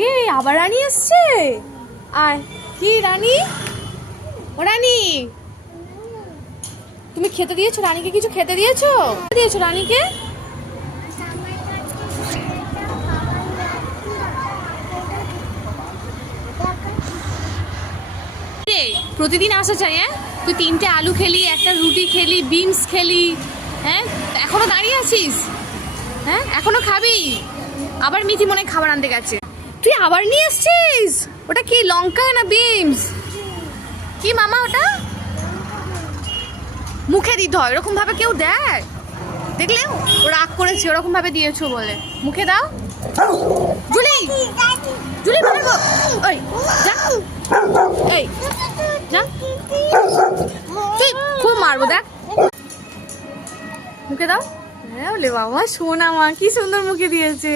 এ আবার রানী এসছে। আয় কি রানী, ও রানী তুমি খেতে দিয়েছো রানীকে? কিছু খেতে দিয়েছো রানীকে? প্রতিদিন আসা চাই। হ্যাঁ তুই 3টে আলু খেলি, একটা রুটি খেলি, বিনস খেলি, হ্যাঁ এখনো দাঁড়িয়ে আছিস? হ্যাঁ এখনো খাবি? আবার মিঠি মনে হয় খাবার আনতে গেছে। তুই আবার নিয়ে এসছিস? ওটা কি লঙ্কা না বিনস? কি মামা ওটা? মুখে দিতে হয়, এরকম ভাবে কেউ দেয়? দেখলে ও রাগ করেছে, ওরকম ভাবে দিয়েছো বলে। মুখে দাও। জুলি জুলি মারবো। ওই যা, এই যা, তুই খুব মারবো দেখ। মুখে দাও। হ্যাঁ বলে বাবা সোনা মা কি সুন্দর মুখে দিয়েছে।